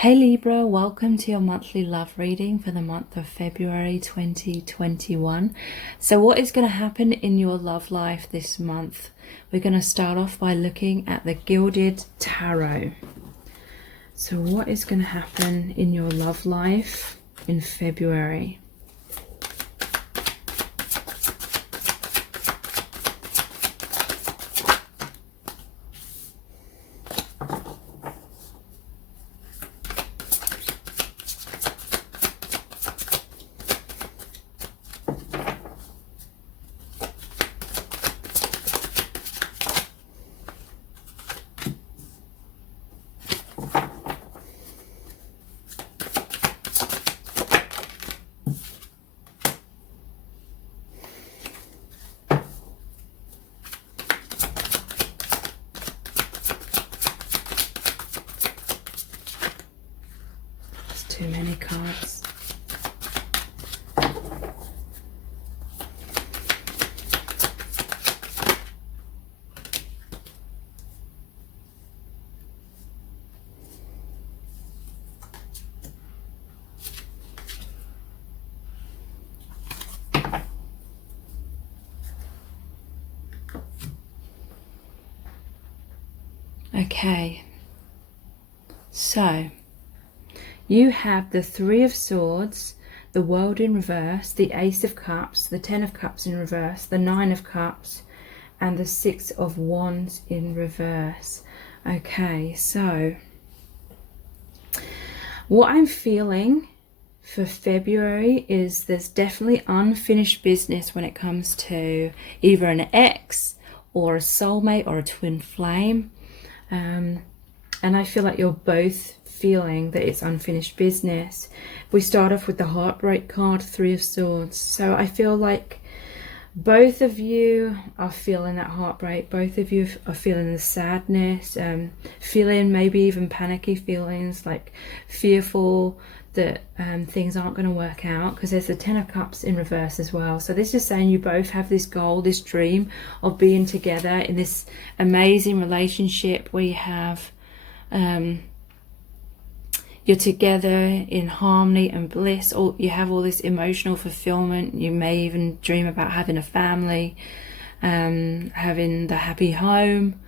Hey Libra, welcome to your monthly love reading for the month of February 2021. So what is going to happen in your love life this month? We're going to start off by looking at the Gilded Tarot. So what is going to happen in your love life in February? Too many cards. Okay, so you have the Three of Swords, the World in reverse, the Ace of Cups, the Ten of Cups in reverse, the Nine of Cups, and the Six of Wands in reverse. Okay, so what I'm feeling for February is there's definitely unfinished business when it comes to either an ex or a soulmate or a twin flame. And I feel like you're both feeling that it's unfinished business. We start off with the Heartbreak card, Three of Swords. So I feel like both of you are feeling that heartbreak. Both of you are feeling the sadness, feeling maybe even panicky feelings, like fearful that things aren't going to work out, because there's the Ten of Cups in reverse as well. So this is saying you both have this goal, this dream of being together in this amazing relationship where you have you're together in harmony and bliss, or you have all this emotional fulfillment. You may even dream about having a family, having the happy home,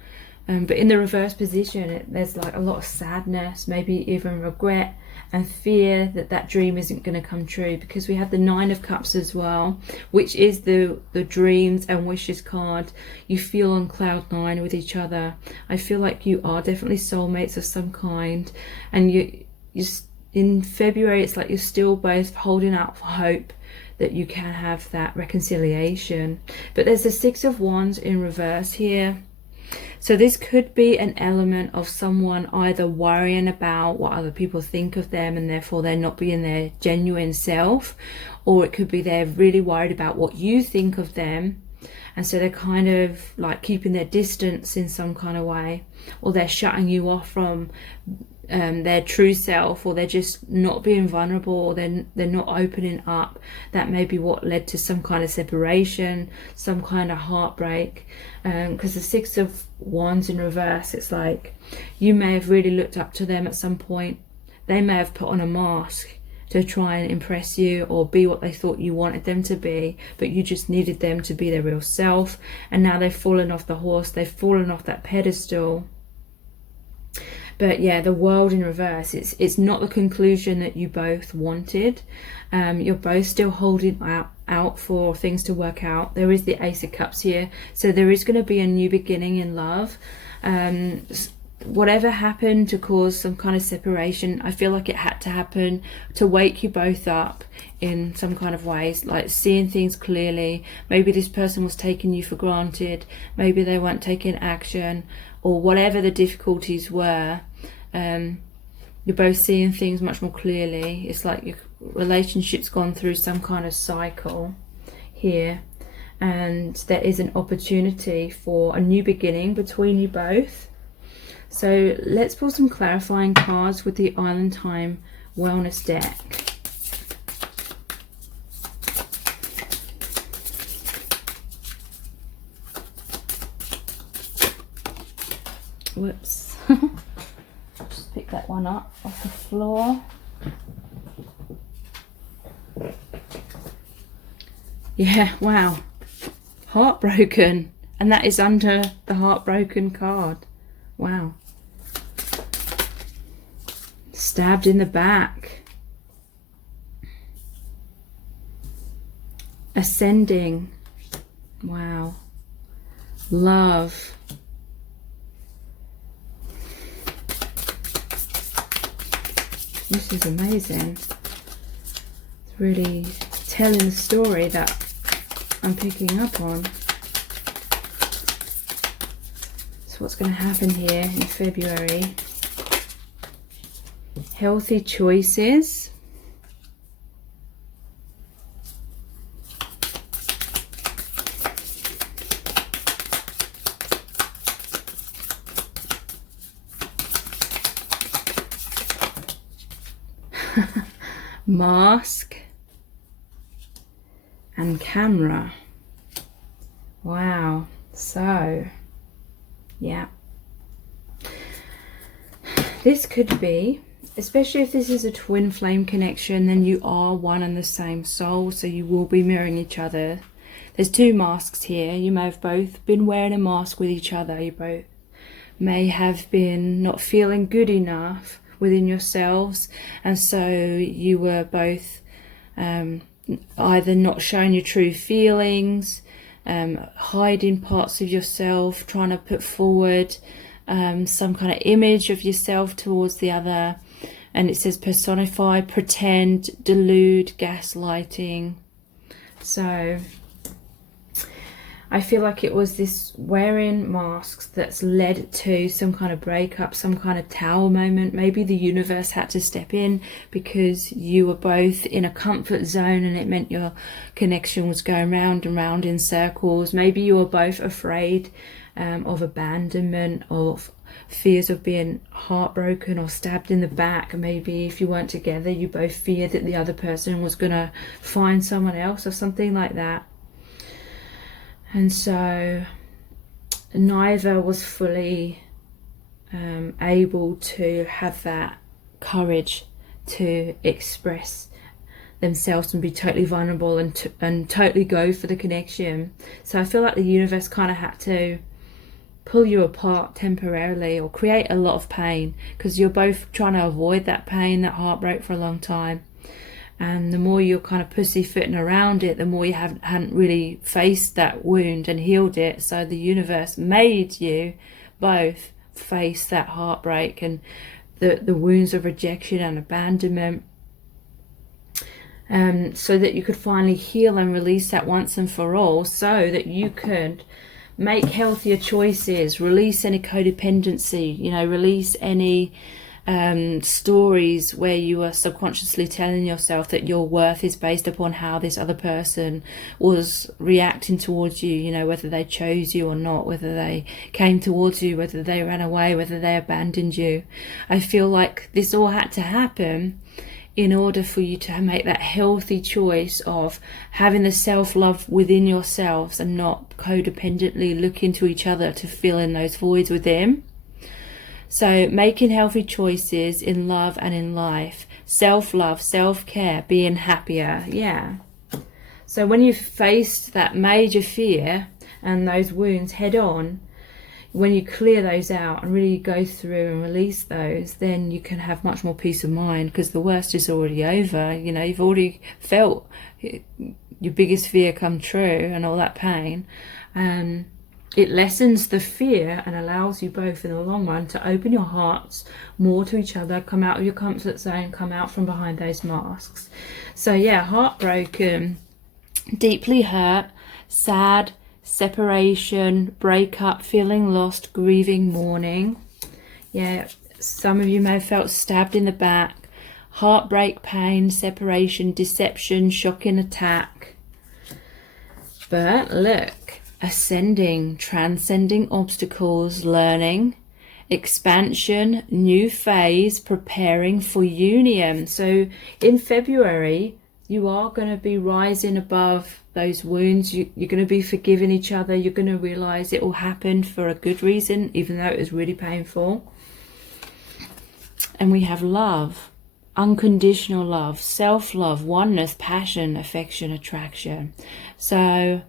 but in the reverse position there's like a lot of sadness, maybe even regret and fear that that dream isn't going to come true, because we have the Nine of Cups as well, which is the dreams and wishes card. You feel on cloud nine with each other. I feel like you are definitely soulmates of some kind, and you in February it's like you're still both holding out for hope that you can have that reconciliation. But there's the Six of Wands in reverse here. So this could be an element of someone either worrying about what other people think of them and therefore they're not being their genuine self, or it could be they're really worried about what you think of them, and so they're kind of like keeping their distance in some kind of way, or they're shutting you off from their true self, or they're just not being vulnerable, or they're not opening up. That may be what led to some kind of separation, some kind of heartbreak, because the Six of Wands in reverse, it's like you may have really looked up to them at some point. They may have put on a mask to try and impress you or be what they thought you wanted them to be, but you just needed them to be their real self, and now they've fallen off the horse, they've fallen off that pedestal. But yeah, the World in reverse, it's not the conclusion that you both wanted. You're both still holding out for things to work out. There is the Ace of Cups here, so there is going to be a new beginning in love. Whatever happened to cause some kind of separation, I feel like it had to happen to wake you both up in some kind of ways, like seeing things clearly. Maybe this person was taking you for granted, maybe they weren't taking action, or whatever the difficulties were. You're both seeing things much more clearly. It's like your relationship's gone through some kind of cycle here, and there is an opportunity for a new beginning between you both. So let's pull some clarifying cards with the Island Time Wellness deck. Whoops. Just pick that one up off the floor. Yeah, wow. Heartbroken. And that is under the heartbroken card. Wow. Stabbed in the back. Ascending. Wow. Love. This is amazing. It's really telling the story that I'm picking up on. So what's going to happen here in February? Healthy choices. Mask and camera. Wow. So yeah, this could be, especially if this is a twin flame connection, then you are one and the same soul, so you will be mirroring each other. There's two masks here. You may have both been wearing a mask with each other. You both may have been not feeling good enough within yourselves, and so you were both either not showing your true feelings, hiding parts of yourself, trying to put forward some kind of image of yourself towards the other. And it says personify, pretend, delude, gaslighting. So I feel like it was this wearing masks that's led to some kind of breakup, some kind of tower moment. Maybe the universe had to step in because you were both in a comfort zone and it meant your connection was going round and round in circles. Maybe you were both afraid of abandonment, of fears of being heartbroken or stabbed in the back. Maybe if you weren't together, you both feared that the other person was going to find someone else or something like that. And so neither was fully able to have that courage to express themselves and be totally vulnerable and totally go for the connection. So I feel like the universe kind of had to pull you apart temporarily or create a lot of pain, because you're both trying to avoid that pain, that heartbreak for a long time. And the more you're kind of pussyfooting around it, the more you hadn't really faced that wound and healed it. So the universe made you both face that heartbreak and the wounds of rejection and abandonment, so that you could finally heal and release that once and for all, so that you could make healthier choices, release any codependency, release any stories where you are subconsciously telling yourself that your worth is based upon how this other person was reacting towards you, whether they chose you or not, whether they came towards you, whether they ran away, whether they abandoned you. I feel like this all had to happen in order for you to make that healthy choice of having the self-love within yourselves and not codependently looking to each other to fill in those voids within. So making healthy choices in love and in life, self-love, self-care, being happier. Yeah. So when you've faced that major fear and those wounds head on, when you clear those out and really go through and release those, then you can have much more peace of mind, because the worst is already over. You've already felt your biggest fear come true and all that pain. It lessens the fear and allows you both in the long run to open your hearts more to each other, come out of your comfort zone, come out from behind those masks. So yeah, heartbroken, deeply hurt, sad, separation, breakup, feeling lost, grieving, mourning. Yeah, some of you may have felt stabbed in the back, heartbreak, pain, separation, deception, shocking attack. But look, ascending, transcending obstacles, learning, expansion, new phase, preparing for union. So in February, you are going to be rising above those wounds. You're going to be forgiving each other. You're going to realize it all happened for a good reason, even though it was really painful. And we have love, unconditional love, self-love, oneness, passion, affection, attraction. So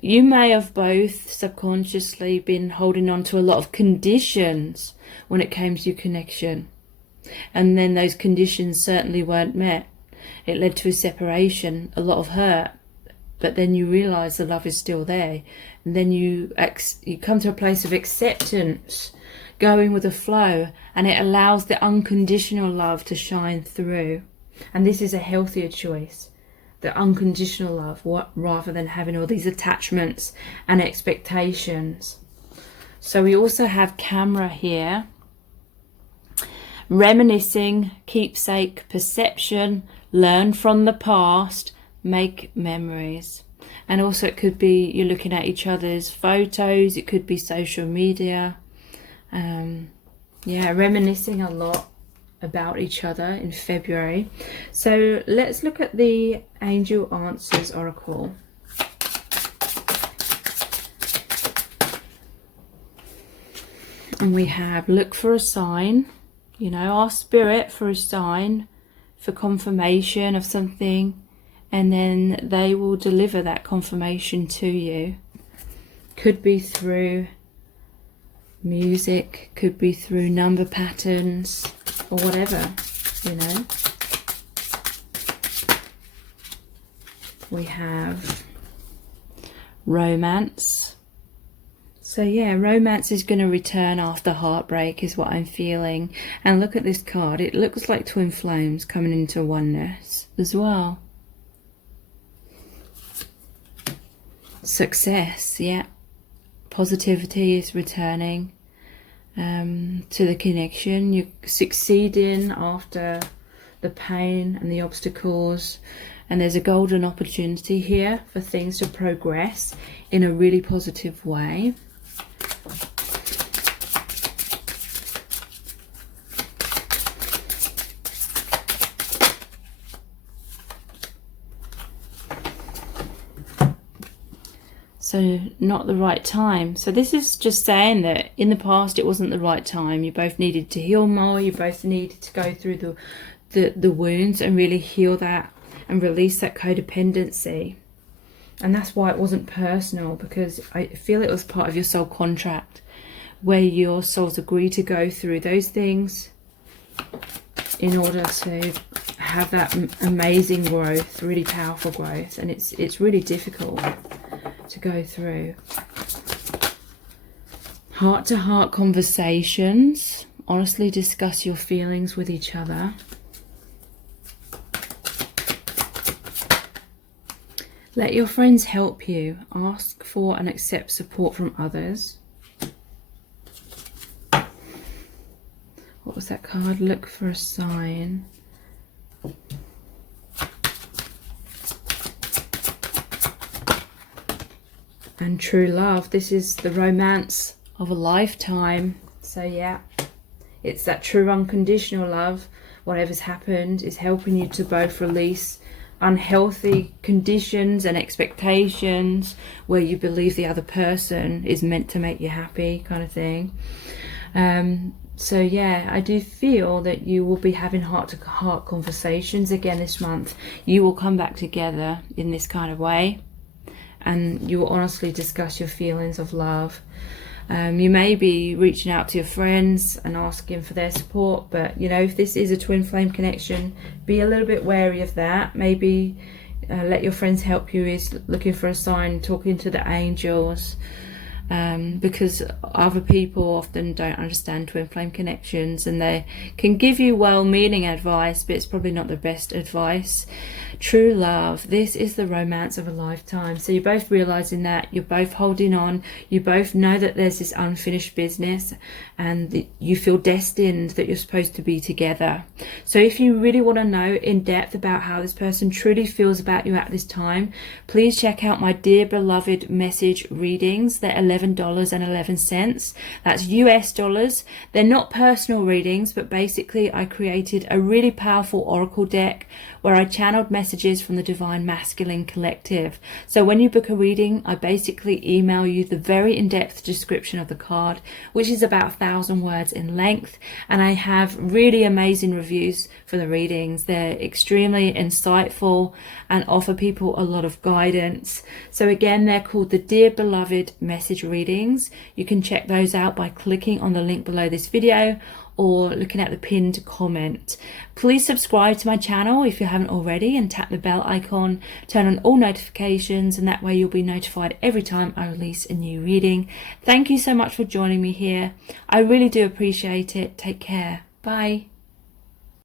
you may have both subconsciously been holding on to a lot of conditions when it came to your connection. And then those conditions certainly weren't met. It led to a separation, a lot of hurt. But then you realise the love is still there. And then you come to a place of acceptance, going with the flow, and it allows the unconditional love to shine through. And this is a healthier choice, the unconditional love, rather than having all these attachments and expectations. So we also have camera here. Reminiscing, keepsake, perception, learn from the past, make memories. And also it could be you're looking at each other's photos, it could be social media. Reminiscing a lot about each other in February. So let's look at the Angel Answers Oracle. And we have look for a sign, ask spirit for a sign, for confirmation of something, and then they will deliver that confirmation to you. Could be through music, could be through number patterns, or whatever, We have romance. So yeah, romance is going to return after heartbreak is what I'm feeling. And look at this card. It looks like twin flames coming into oneness as well. Success, yeah. Positivity is returning to the connection. You're succeeding after the pain and the obstacles. And there's a golden opportunity here for things to progress in a really positive way. So not the right time. So this is just saying that in the past it wasn't the right time. You both needed to heal more. You both needed to go through the wounds and really heal that and release that codependency. And that's why it wasn't personal, because I feel it was part of your soul contract where your souls agree to go through those things in order to have that amazing growth, really powerful growth. And it's really difficult to go through. Heart-to-heart conversations. Honestly discuss your feelings with each other. Let your friends help you. Ask for and accept support from others. What was that card? Look for a sign. And true love. This is the romance of a lifetime. So yeah, it's that true unconditional love. Whatever's happened is helping you to both release unhealthy conditions and expectations where you believe the other person is meant to make you happy, kind of thing. So yeah, I do feel that you will be having heart-to-heart conversations again this month. You will come back together in this kind of way, and you will honestly discuss your feelings of love. You may be reaching out to your friends and asking for their support, but if this is a twin flame connection, be a little bit wary of that. Maybe let your friends help you is looking for a sign, talking to the angels, because other people often don't understand twin flame connections, and they can give you well-meaning advice, but it's probably not the best advice. True love, this is the romance of a lifetime. So you're both realizing that, you're both holding on, you both know that there's this unfinished business, and you feel destined that you're supposed to be together. So if you really want to know in depth about how this person truly feels about you at this time, please check out my Dear Beloved message readings. They're $11.11. That's US dollars. They're not personal readings, but basically I created a really powerful oracle deck where I channeled messages from the Divine Masculine Collective. So when you book a reading, I basically email you the very in-depth description of the card, which is about 1,000 words in length. And I have really amazing reviews for the readings. They're extremely insightful and offer people a lot of guidance. So again, they're called the Dear Beloved message readings. You can check those out by clicking on the link below this video or looking at the pinned comment. Please subscribe to my channel if you haven't already, and tap the bell icon, turn on all notifications, and that way you'll be notified every time I release a new reading. Thank you so much for joining me here. I really do appreciate it. Take care. Bye.